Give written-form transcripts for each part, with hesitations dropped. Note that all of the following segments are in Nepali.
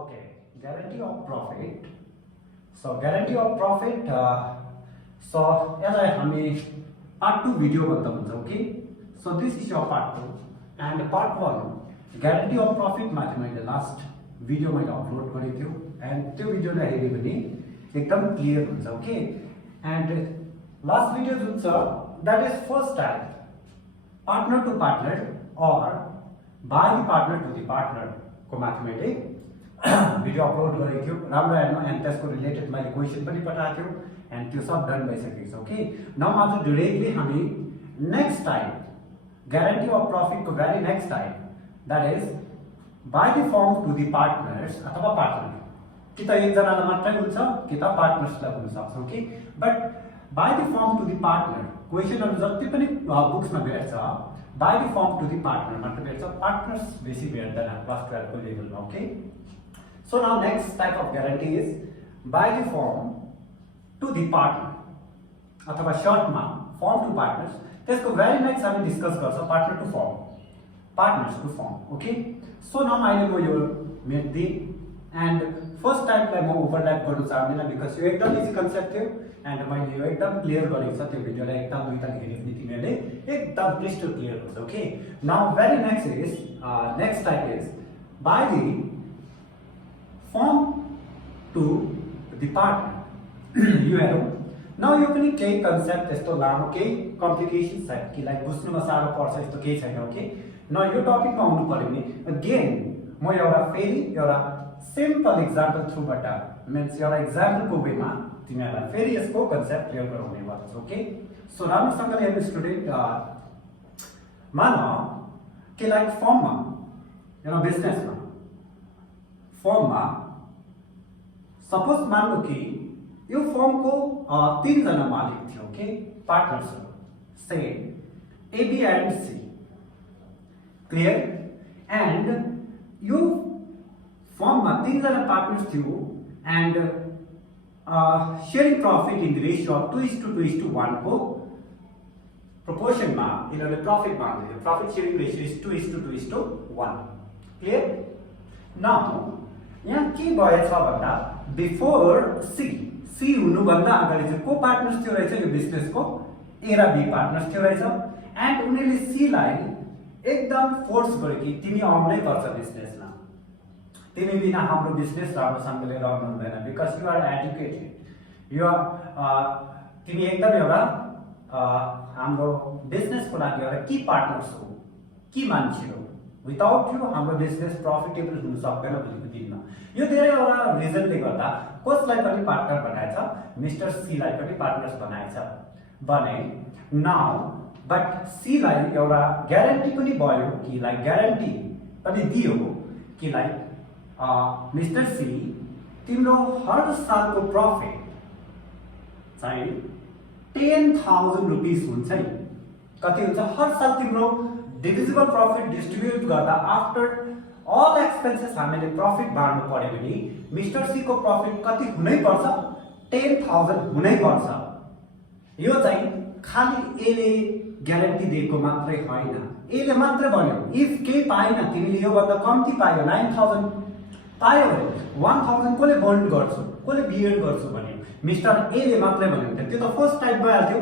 Okay, guarantee of profit. So guarantee of profit. So यसलाई हामी part 2 video गर्दा हुन्छ. Okay. So this is your part 2 and part 1 guarantee of profit माथि मैले last video मैले upload गरेको थियो and त्यो भिडियोलाई हेर्यो भने एकदम क्लियर हुन्छ. Okay. And last video जुन छ that is first type partner to partner or by the partner to the partner को माथि मैले भिडियो अपलोड गरेको थियो. राम्रो हेर्नु एन्ड त्यसको रिलेटेड मैले क्वेशन पनि पठाएको थियो एन्ड त्यो सब डन भइसकेको छ. ओके, नाउ आज डाइरेक्टली हामी next type guarantee of profit को very next type that is by the firm to the partners अथवा पार्टनर. कि त एकजनालाई मात्रै हुन्छ कि त पार्टनर्सलाई हुन सक्छ. Okay, but by the firm to the partner क्वेशनहरु जति पनि बुक्समा भेट्छ by the firm to the partner मात्र भेट्छ, पार्टनर्स बेसी भेट्दैन क्लास 12 को लेभलमा. Okay, so now next type of guarantee is by the firm to the partner अथवा शॉर्ट मा फर्म टु पार्टनर्स. त्यसको भेरी नेक्स्ट हामी डिस्कस गर्छौं partner to firm, partners to firm. Okay, so now अहिले म यो मेट्दी एन्ड फर्स्ट टाइपलाई म ओभरल्याप गर्न चाहदिन बिकज यो एकदम इजी कन्सेप्ट थियो एन्ड मैले यो एकदम क्लियर गरेको छ. त्यो भिडियोलाई एकदम दुईटा हेर्यो भने तिमीले एकदम क्रिस्टल क्लियर हुन्छ. Okay, now very next type is by the firm to the partner. यो हेरौँ न, यो पनि केही कन्सेप्ट त्यस्तो लामो केही कम्प्लिकेसन छ कि लाइक बुझ्नुमा साह्रो पर्छ यस्तो केही छैन. ओके, न यो टपिकमा आउनु पर्यो भने अगेन म एउटा सिम्पल एक्जाम्पल थ्रुबाट मिन्स एउटा एक्जाम्पलको वेमा तिमीहरूलाई फेरि यसको कन्सेप्ट क्लियर गराउने वाला छ. ओके, सो राम्रोसँगले हेर्नु स्टुडेन्ट. मान कि लाइक फर्ममा एउटा बिजनेसमा फर्ममा सपोज मान्नु कि यो फर्मको 3 जना मालिक थियो. Okay, partners say A B and C. Clear? And यो फर्ममा 3 जना पार्टनर्स थियो and sharing profit in the ratio of 2:2:1 को प्रोपोर्सनमा यिनीहरूले प्रॉफिट माग्दै थियो. Profit sharing ratio is 2:2:1. Clear? Now यहाँ के भएछ भन्दा बिफोर सी हुनुभन्दा अगाडि चाहिँ को पार्टनर्स थियो रहेछ यो बिजनेसको ए र बी पार्टनर्स थियो रहेछ एन्ड उनीहरूले सी लाई एकदम फोर्स गर्यो कि तिमी आउनै पर्छ बिजनेसमा, तिमी बिना हाम्रो बिजनेस राम्रोसँगले रन हुँदैन बिकज यु आर एजुकेटेड, तिमी एकदम एउटा हाम्रो बिजनेसको लागि एउटा की पार्टनर्स हो, की मान्छे हो. विदाउट यु हाम्रो बिजनेस प्रॉफिटेबल हुन सक्दैन भोलिको दिनमा. यो धेरैवटा रिजनले गर्दा कसलाई पनि पार्टनर बनाएछ, मिस्टर सी लाई पनि पार्टनर्स बनाएछ भने नाउ बट सी लाई एउटा ग्यारेन्टी पनि भयो कि लाइक ग्यारेन्टी पनि दियो कि लाइक मिस्टर सी तिम्रो हर सालको प्रॉफिट चाहिँ 10,000 रुपीस हुन्छ. कति हुन्छ हर साल तिम्रो डिभिजिबल प्रॉफिट डिस्ट्रिब्युट गर्दा आफ्टर ऑल एक्सपेन्सेस हामीले प्रॉफिट बाँड्नु पर्यो भने मिस्टर सी को प्रॉफिट कति हुनै पर्छ, 10,000 हुनै पर्छ. यो चाहिँ खाली एले ग्यारेन्टी दिएको मात्रै होइन, एले मात्र भन्यो इफ केही पाएन तिमीले यो भन्दा कम्ती पायो 9,000 पायो भने 1,000 कसले बन्ड गर्छु, कसले बियर गर्छु भन्यो मिस्टर एले मात्रै भन्यो. त्यो त फर्स्ट टाइप भइहाल्थ्यो,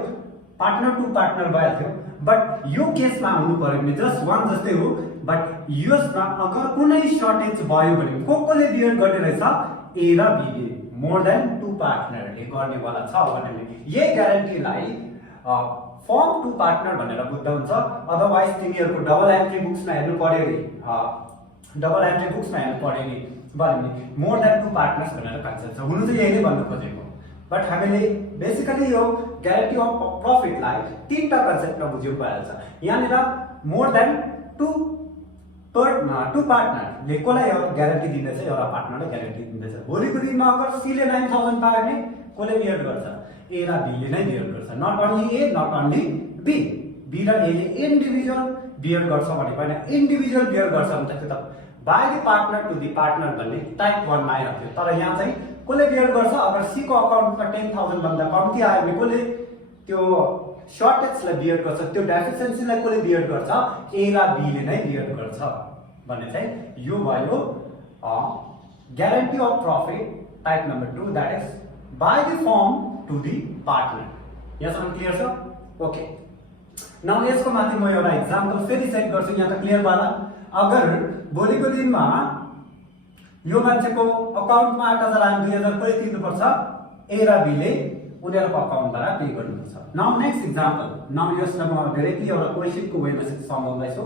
पार्टनर टु पार्टनर भइहाल्थ्यो. बट यो केसमा हुनु पर्यो भने जस्ट वान जस्तै हो. बट यसमा अगर कुनै सर्टेज भयो भने कसले बियर गर्ने रहेछ, ए र बी ले मोर देन 2 पार्टनरले गर्नेवाला छ भने यही ग्यारेन्टीलाई फर्म टु पार्टनर भनेर बुझ्दा हुन्छ. अदरवाइज तिमीहरूको डबल एन्ट्री बुक्समा हेर्नु पर्यो भने मोर देन 2 पार्टनर्स भनेर कन्सेप्ट छ. हुनु चाहिँ यही नै भन्नु खोजेको. बट हामीले बेसिकली यो ग्यारेन्टी अफ प्रॉफिटलाई 3टा कन्सेप्टमा बुझ्यौ भइहाल्छ. यहाँनिर मोर देन 2 पार्टनरले कसलाई ग्यारेन्टी दिँदैछ, एउटा पार्टनरलाई ग्यारेन्टी दिँदैछ. भोलिको दिनमा अगर सी ले 9,000 पायो भने कसले बियर गर्छ, ए र बी ले नै बियर गर्छ. Not only A not only B, B र ए ले इन्डिभिजुअल बियर गर्छ भने पनि इन्डिभिजुअल बियर गर्छ भने त त्यो त by the partner to the partner भन्ने टाइप 1 मा आइहाल्थ्यो. तर यहाँ चाहिँ कसले बियर गर्छ, अगर सी को अकाउन्टमा 10,000 भन्दा कम्ती आयो भने कसले त्यो सर्टेजलाई बियर गर्छ, त्यो डेफिसिएन्सीलाई कसले बियर गर्छ, ए र बी ले नै बियर गर्छ भन्ने चाहिँ यो भयो guarantee of profit type number 2, that is by the firm to the partner. Yes, I'm clear sir? Okay. Now यसको माथि म एउटा एक्जाम्पल फेरि सेट गर्छु, यहाँ त क्लियर भयो। अगर भोलिको दिनमा यो मान्छेको अकाउन्टमा 8000 आयो 2000 कहिले तिर्नुपर्छ, ए र बी ले उनीहरुको अकाउन्टबाट पे गर्नुपर्छ। नाउ नेक्स्ट एक्जाम्पल, नाउ यसलाई म डाइरेक्टली एउटा क्वेशनको वेमा सम्झाउँदै छु।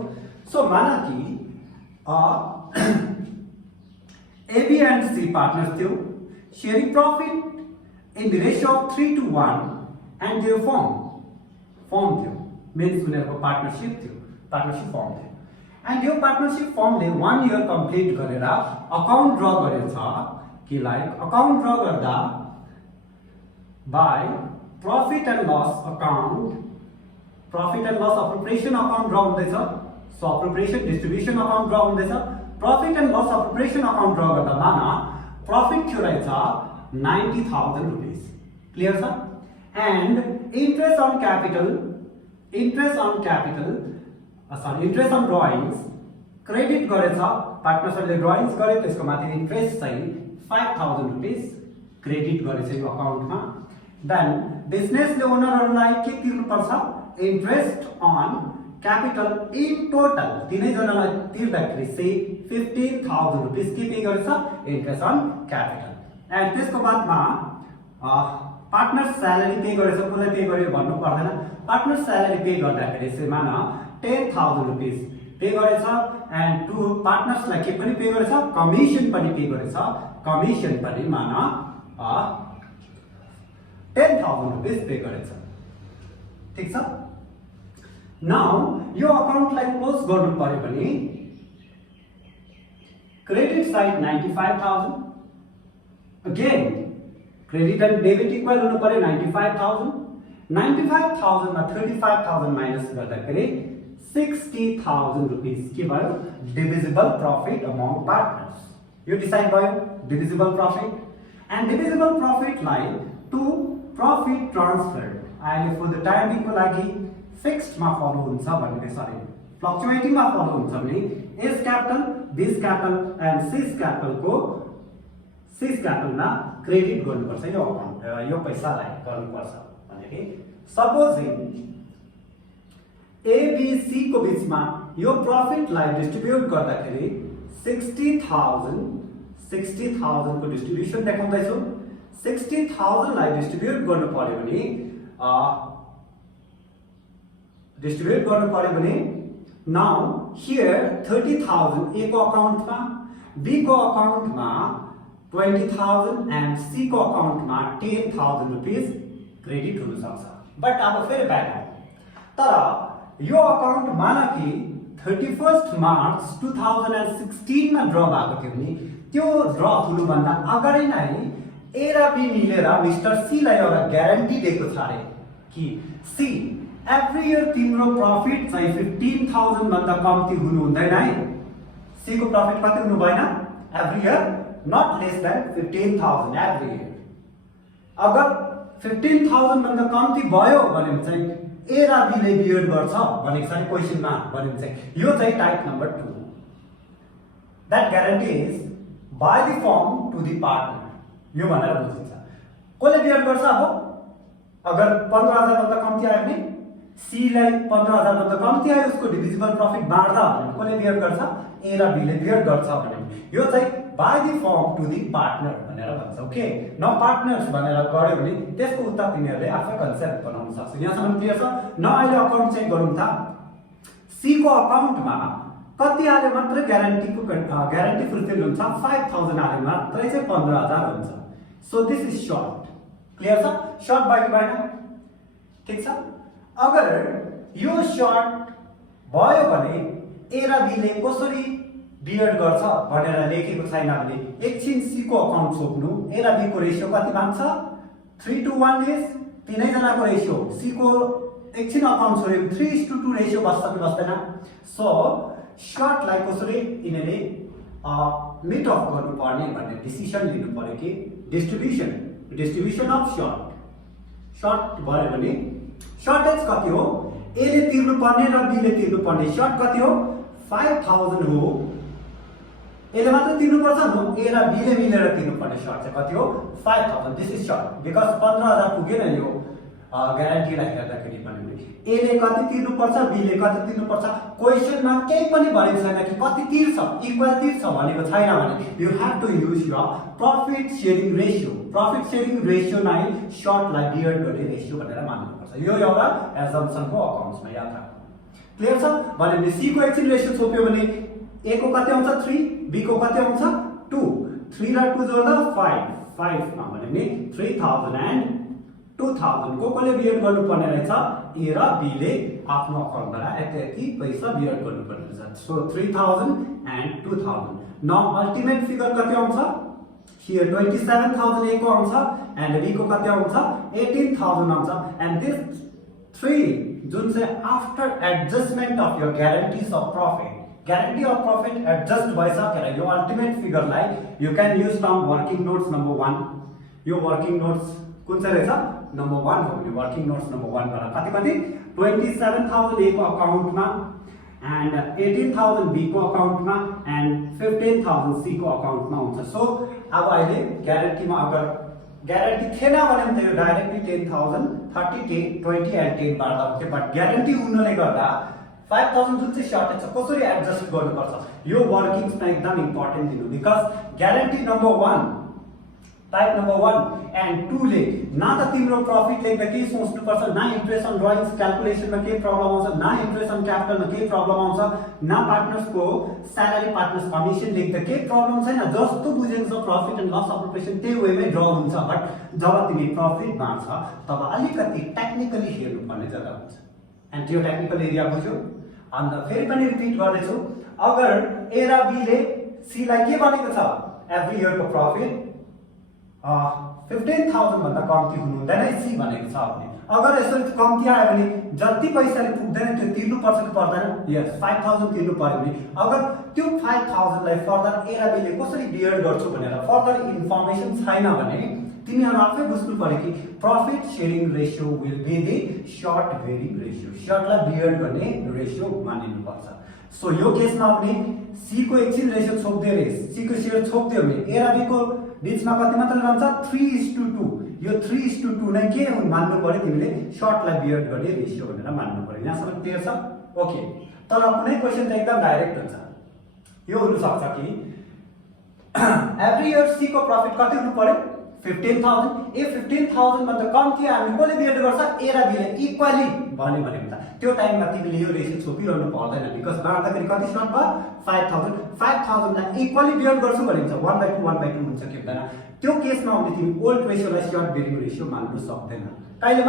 सो माना कि A, B and C partners थियो, sharing profit in the ratio of 3:1 and their firm थियो, means उनीहरुको पार्टनरशिप थियो, पार्टनरशिप फर्म थियो। एन्ड यो पार्टनरशिप फर्मले 1 इयर कम्प्लिट गरेर अकाउन्ट ड्र गरेछ कि लाइक अकाउन्ट ड्र गर्दा by profit and loss account, profit and loss appropriation account draw हुँदैछ। So appropriation distribution account draw हुँदैछ। Profit and loss appropriation account draw गर्दा माना प्रॉफिट थियो रहेछ 90,000 रुपीस। क्लियर छ? And interest on capital, interest on drawings credit गरेछ, पार्टनरले ड्रइङ्स गरे, त्यसको माथि इन्ट्रेस्ट चाहिँ 5000 रुपीस क्रेडिट गरेछ यो अकाउन्टमा। देन बिजनेसले ओनरहरूलाई के तिर्नुपर्छ, interest on capital in total तीनैजनालाई तिर्दाखेरि चाहिँ 15,000 रुपीस के पे गरेछ, इन्ट्रेस्ट अन क्यापिटल। एन्ड त्यसको बादमा पार्टनर स्यालेरी पे गरेछ, कसलाई पे गर्यो भन्नु पर्दैन। पार्टनर स्यालेरी पे गर्दाखेरि चाहिँ माना 10,000 रुपीस पे गरेछ। एन्ड टु पार्टनर्सलाई के पनि पे गरेछ, कमिसन पनि पे गरेछ। कमिसन पनि माना 10,000 रुपीस पे गरेछ। ठीक छ? नाउ यो अकाउन्टलाई क्लोज गर्नु पर्यो भने credit side 95,000, again credit and debit equal हुनु पर्यो 95,000। 95,000 मा 35,000 माइनस गर्दाखेरि 60,000 रुपीस के भयो, डिभिजिबल प्रॉफिट अमंग पार्टनर्स। यो डिसाइड भयो डिभिजिबल प्रॉफिट। एन्ड डिभिजिबल प्रॉफिटलाई टु प्रॉफिट ट्रान्सफर अहिले फर द टाइमिङको लागि फिक्स्ड मा फलो हुन्छ भने, सरी फ्लक्चुएटिङ मा फलो हुन्छ भने A's capital, B's capital and C's क्यापिटलको सिस क्यापिटलमा क्रेडिट गर्नुपर्छ यो अकाउन्ट, यो पैसालाई गर्नुपर्छ भनेको। सपोजिङ ए बी सी को बीचमा यो प्रॉफिटलाई डिस्ट्रिब्युट गर्दाखेरि 60,000 को डिस्ट्रिब्युसन देखाउँदैछु। 60,000 लाई डिस्ट्रिब्युट गर्नु पर्यो भने नाउ हियर 30,000 ए को अकाउन्टमा, बी को अकाउन्टमा 20,000 एन्ड सी को अकाउन्टमा 10,000 रुपीस क्रेडिट हुन सक्छ। बट अब फेरि ब्याक आउँ, तर यो अकाउन्ट माना कि 31 मार्च 2016 मा ड्र भएको थियो भने त्यो ड्र हुनुभन्दा अगाडि नै ए र बी मिलेर मिस्टर सी लाई एउटा ग्यारेन्टी दिएको छ अरे कि सी एभ्री इयर तिम्रो प्रॉफिट चाहिँ 15,000 भन्दा कम्ती हुनु हुँदैन है। सी को प्रॉफिट कति हुनु भएन, every year not less than 15,000 every year. अगर 15,000 भन्दा कम्ती भयो भने चाहिँ ए र बी ले बियर गर्छ भनेको छ नि क्वेशनमा, भने चाहिँ यो चाहिँ type number 2। That guarantee is by the firm to the partner, यो भनेर बुझिन्छ। कसले बियर गर्छ, अब अगर 15,000 भन्दा कम्ती आयो भने सी लाई 15,000 भन्दा कम्ती आयो, उसको डिभिजिबल प्रॉफिट बाँड्दा भने कसले बियर गर्छ, ए र बी ले बियर गर्छ भने यो चाहिँ by the firm to the partner भनेर भन्छ। ओके, न पार्टनर्स भनेर गर्यो भने त्यसको उत्तर तिनीहरूले आफै कन्सेप्ट बनाउन सक्छ। यहाँसम्म क्लियर छ? न अहिले अकाउन्ट चेक गरौँ त। सी को अकाउन्टमा कति आले मात्र ग्यारेन्टी फुलफिल हुन्छ, 5,000 आले मात्रै चाहिँ 15,000 हुन्छ। So this is short. Clear छ? शॉर्ट भयो कि भएन? ठीक छ? अगर यो शॉर्ट भयो भने ए र बी ले कसरी बियर गर्छ भनेर लेखेको छैन भने एकछिन सी को अकाउन्ट छोप्नु। ए र बी को रेशियो कति मान्छ, 3:1 इज तीनैजनाको रेशियो। सी को एकछिन अकाउन्ट छोड्यो 3:2 रेशियो बस्छ कि बस्दैन। सो शॉर्टलाई कसरी यिनीहरूले मिट अफ गर्नुपर्ने भन्ने डिसिसन लिनु पर्यो कि डिस्ट्रिब्युसन अफ शॉर्ट भयो भने शॉर्टेज कति हो, ए ले तिर्नुपर्ने र बी ले तिर्नुपर्ने शॉर्ट कति हो, 5,000 हो। यसले मात्र तिर्नुपर्छ नो, ए र बी ले मिलेर तिर्नुपर्ने सर्ट चाहिँ कति हो 5000. दिस इज सर्ट बिकज 15000 पुगेन यो ग्यारेन्टीलाई हेर्दाखेरि पनि. ए ले कति तिर्नुपर्छ, बी ले कति तिर्नुपर्छ, क्वेशनमा केही पनि भनेको छैन कि कति तिर्छ, इक्वल तिर्छ भनेको छैन भने you have to use your profit sharing ratio. Profit sharing ratio नै सर्टलाई बियर्ड गर्ने रेशियो भनेर मान्नुपर्छ. यो एउटा एजम्पसनको अकाउन्ट्समा याद राख्नु. क्लियर छ? भने सी को एकछिन रेशियो छोप्यो भने ए को कति आउँछ 3, बी को कति आउँछ 2, 3 र 2 जोड्दा 5, 5 मा भने 3000 एन्ड 2000 को कसले बियर्ड गर्नुपर्ने रहेछ, ए र बी ले आफ्नो अकाउन्टबाट यति पैसा बियर्ड गर्नुपर्ने रहेछ. So 3000 and 2000. Now ultimate figure कति आउँछ हियर 27000 ए को आउँछ एन्ड बी को कति आउँछ 18000 आउँछ. एन्ड दिस 3 जुन चाहिँ after adjustment of your guarantees of profit, guarantee of profit adjust भइसकेर यो अल्टिमेट फिगरलाई you can use from working notes number 1. यो वर्किङ नोट्स कुन चाहिँ रहेछ नम्बर 1 हो. यो वर्किङ नोट्स नम्बर 1 बाट कति कति 27000 ए को अकाउन्टमा एन्ड 18000 बी को अकाउन्टमा एन्ड 15000 सी को अकाउन्टमा हुन्छ. सो अब अहिले ग्यारेन्टीमा अगर ग्यारेन्टी थिएन भने त यो डाइरेक्टली 10000 30 10 20 एन्ड 10 बार्दा हुन्थ्यो. बट ग्यारेन्टी हुनाले गर्दा 5000 जुन चाहिँ सर्टेज छ कसरी एडजस्ट गर्नुपर्छ यो वर्किङ्समा एकदम इम्पोर्टेन्ट दिनु. Because guarantee number 1 type number 1 and 2 ले न त तिम्रो प्रॉफिट लेख्दा केही सोच्नुपर्छ, न इन्ट्रेस्ट अन ड्रइङ्स क्याल्कुलेसनमा केही प्रब्लम आउँछ, न इन्ट्रेस्ट अन क्यापिटलमा केही प्रब्लम आउँछ, न पार्टनर्सको स्यालेरी पार्टनर्स कमिसन लेख्दा केही प्रब्लम छैन. जस्तो बुझेको छ प्रॉफिट एन्ड लस अप्रोप्रिएसन त्यही वेमै ड्र हुन्छ. बट जब तिमी प्रॉफिट बाँड्छ तब अलिकति टेक्निकली हेर्नुपर्ने जग्गा हुन्छ. एन्ड त्यो टेक्निकल एरिया बुझ्यो. अन्त फेरि पनि रिपिट गर्दैछु, अगर ए र बी ले सी लाई के भनेको छ एभ्री इयर को प्रॉफिट 15000 भन्दा कम्ती हुनु हुँदैन सी भनेको छ भने. अगर यसरी कम्ती आयो भने जति पैसाले पुग्दैन त्यो तिर्नु पर्छ कि पर्दैन, यस 5000 तिर्नु पर्यो भने अगर त्यो 5000 लाई फर्दर ए र बी ले कसरी बियर्ड गर्छु भनेर फर्दर इन्फर्मेसन छैन भने तिमीहरु आफै बुझ्नु पर्यो कि profit sharing ratio will be the short bearing ratio. शॉर्टलाई बियर्ड गर्ने रेशियो मानिनु पर्छ. सो यो केसमा भने सी को एकछिन रेशियो छोप्दियो रे, सी को शेयर छोप्दियो भने ए र बी को बीचमा कति मात्र रहन्छ 3:2. यो 3:2 नै के मान्नु पर्यो तिमीले शॉर्टलाई बियर्ड गर्ने रेशियो भनेर मान्नु पर्यो. यहाँसम्म क्लियर छ? ओके. तर कुनै क्वेशन चाहिँ एकदम डाइरेक्ट हुन्छ. यो हुन सक्छ कि एभ्री इयर सी को प्रॉफिट कति हुनु पर्यो 15000. ए 15000 भन्दा कम्ती हामी कसले बियर्ड गर्छ ए र बी ले इक्वली भन्ने हुन्छ. त्यो टाइममा तिमीले यो रेशियो छोपिरहनु पर्दैन. बिकज बाँड्दाखेरि कति सर्ट भयो 5000. 5000 लाई इक्वली बियर्ड गर्छु भनिन्छ 1/2 1/2 हुन्छ कि हुँदैन. त्यो केसमा हो भने तिमी ओल्ड रेशियोलाई शॉर्ट बेयरिङ रेशियो मान्नु सक्दैन. कहिले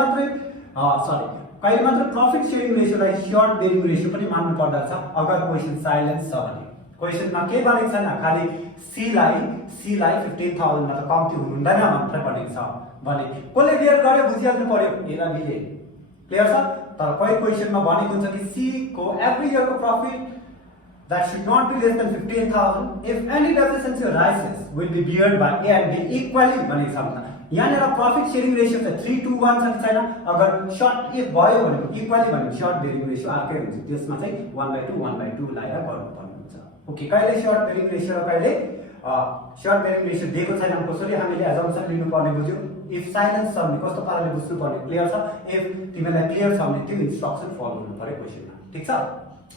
मात्र प्रॉफिट शेयरिङ रेशियोलाई शॉर्ट बेयरिङ रेशियो पनि मान्नु पर्दछ अगर क्वेशन साइलेन्स छ भने. क्वेशनमा के भनेको छैन, खाली सी लाई 15000 मा त कम्ती हुनु हुँदैन मात्र भनेको छ भने कसले बियर्ड गर्यो बुझिहाल्नु पर्यो ए र बी ले. क्लियर छ? तर कोही क्वेशनमा भनेको हुन्छ कि सी को एभ्री इयर को profit that should not be less than 15000. if any deficiency arises will be beared by A and B equally भनेको छ भने यहाँनिर प्रॉफिट शेयरिङ रेशियो त 3:1 छ कि छैन. अगर शॉर्ट इफ भयो भने इक्वली भने शॉर्ट बेयरिङ रेशियो अर्कै हुन्छ. त्यसमा चाहिँ 1/2 1/2 लाएर गर्नुपर्ने हुन्छ. ओके. कहिले शॉर्ट बेयरिङ रेशियो र कहिले शॉर्ट बेयरिङ रेशियो दिएको छैन कसरी हामीले एजम्पसन लिनु पर्ने बुझ्यो. इफ साइलेन्स छ भने कस्तो पाराले बुझ्नु पर्ने क्लियर छ. इफ तिमीलाई क्लियर छ भने त्यो इन्स्ट्रक्सन फलो गर्नु पर्यो क्वेशनमा. ठीक छ?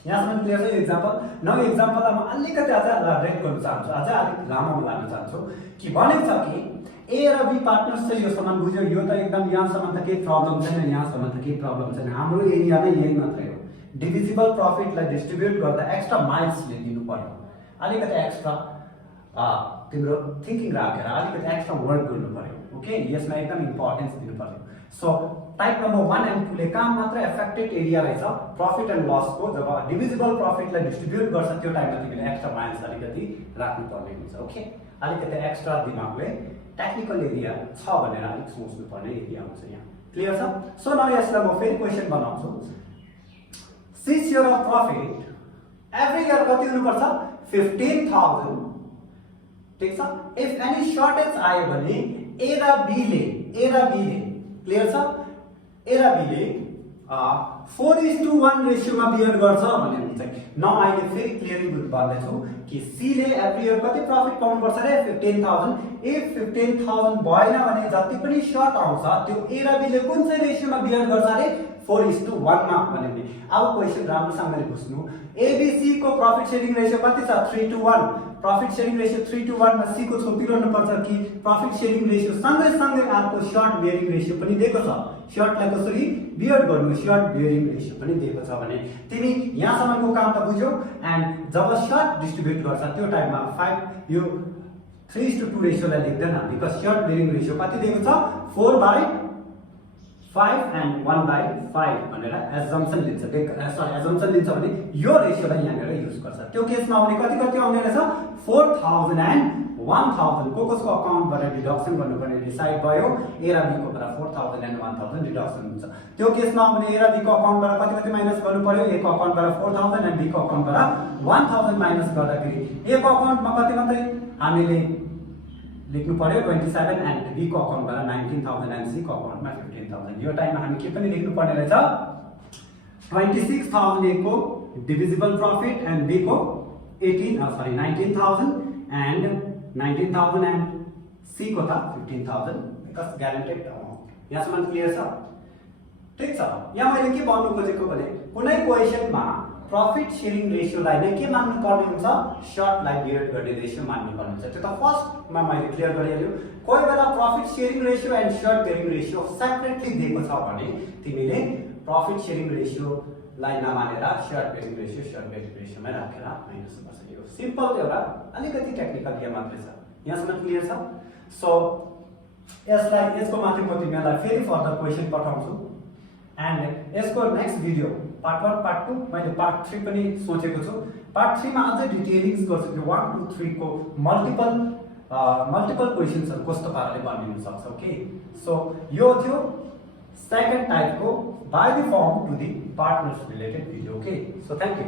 यहाँसम्म क्लियर छ? एक्जाम्पल नौ एक्जाम्पललाई म अलिकति अझ रेड गर्न चाहन्छु, अझ अलिक लामोमा लान चाहन्छु कि भनेको छ कि ए र बी पार्टनर्स चाहिँ यो समान बुझ्यो. यो त एकदम यहाँसम्म त केही प्रब्लम छैन, यहाँसम्म त केही प्रब्लम छैन. हाम्रो एरिया नै यही मात्रै हो. डिभिजिबल प्रॉफिटलाई डिस्ट्रिब्युट गर्दा एक्स्ट्रा माइल्स दिनु पर्यो. अलिकति एक्स्ट्रा तिम्रो थिंकिङ राखेर अलिकति एक्स्ट्रा वर्क गर्नु पर्यो. ओके. यसमा एकदम इम्पोर्टेन्स दिनु पर्यो. सो टाइप नम्बर 1 एन्ड 2 ले काम मात्र एफेक्टेड एरिया रहेछ प्रॉफिट एन्ड लस को. जब डिभिजिबल प्रॉफिटलाई डिस्ट्रिब्युट गर्छ त्यो टाइममा तिमीले एक्स्ट्रा माइल्स अलिकति राख्नु पर्ने हुन्छ. ओके. अलिकति एक्स्ट्रा दिमागले टेक्निकल एरिया छ भनेर अलिक सोच्नु पर्ने एरिया हुन्छ यहाँ. क्लियर छ? सो नाउ यसलाई म फेरि क्वेशन बनाउँछु. C share of profit every year कति हुनुपर्छ 15000. ठीक छ? इफ एनी शॉर्टेज आयो भने ए र बी ले क्लियर छ? ए र बी ले 4:1 रेशियोमा बिहेभ गर्छ भने चाहिँ न अहिले फेरि क्लियरली भन्दैछु कि C ले एभ्री इयर कति प्रफिट पाउनु पर्छ रे 15000 इफ 15000 भएन भने जति पनि सर्ट आउँछ त्यो A र B ले कुन चाहिँ रेशियोमा बिहेभ गर्छ रे 4:1 मा भने अब क्वेशन राम्रोसँगले बुझ्नु ABC को प्रॉफिट शेयरिङ रेशियो कति छ 3:1 प्रॉफिट शेयरिङ रेशियो 3:1 मा C को छोपिरहनु पर्छ कि प्रॉफिट शेयरिङ रेशियो सँगै सँगै अर्को शॉर्ट बेयरिङ रेशियो पनि दिएको छ शॉर्टलाई कसरी बियर गर्नु शॉर्ट बेयरिङ रेशियो पनि दिएको छ भने तिमी यहाँसम्मको काम त बुझ्यौ एन्ड जब शॉर्ट डिस्ट्रिब्युट गर्छ त्यो टाइममा 5 यो 3:2 रेशियोलाई लेख्दैन बिकज शॉर्ट बेयरिङ रेशियो कति दिएको छ 4/5 and 1/5 भनेर एजम्पसन लिन्छ एजम्पसन लिन्छ भने यो रेशियोलाई यहाँनिर युज गर्छ त्यो केसमा आउने कति कति आउने रहेछ 4000 and 1000 कसको अकाउन्टबाट डिडक्सन गर्नुपर्ने डिसाइड भयो A र B को बाट 4000 and 1000 डिडक्सन हुन्छ त्यो केसमा आउने A र B को अकाउन्टबाट कति कति माइनस गर्नु पर्यो A को अकाउन्टबाट 4000 and B को अकाउन्टबाट 1000 माइनस गर्दाखेरि A को अकाउन्टमा कति मात्रै हामीले लेख्नु पर्यो 27 and B को अकाउन्टबाट 19000 and C को अकाउन्टमा 15000 यो टाइममा हामी के पनि लेख्नु पर्ने रहेछ 26000 A को डिभिजिबल प्रॉफिट and B को 19000 and 19000 and C को था 15000 because guaranteed amount यहाँसम्म क्लियर छ ठीक छ यहाँ मैले के भन्नु खोजेको भने कुनै क्वेशनमा प्रॉफिट शेयरिङ रेशियोलाई नै के मान्नु पर्ने हुन्छ शॉर्टलाई डिवाइड गर्ने रेशियो मान्नु पर्ने हुन्छ त्यो त फर्स्टमा मैले क्लियर गरिहाल्यो कोही बेला profit sharing ratio and short bearing ratio separately दिएको छ भने तिमीले प्रॉफिट शेयरिङ रेशियोलाई नमानेर शॉर्ट बेयरिङ रेशियोमा राखेर माइनस गर्छ यो सिम्पल एउटा अलिकति टेक्निकल यहाँ मात्रै छ यहाँसम्म क्लियर छ सो यसलाई यसको माथि म तिमीहरूलाई फेरि फर्दर क्वेशन पठाउँछु एन्ड यसको नेक्स्ट भिडियो पार्ट 1 पार्ट 2 मैले पार्ट 3 पनि सोचेको छु पार्ट 3 मा अझै डिटेलिङ्स गर्छु कि 1 2 3 को मल्टिपल क्वेशन्सहरु कस्तो पाराले बनिन सक्छ ओके सो यो थियो सेकेन्ड टाइपको by the firm to the partners related video okay so thank you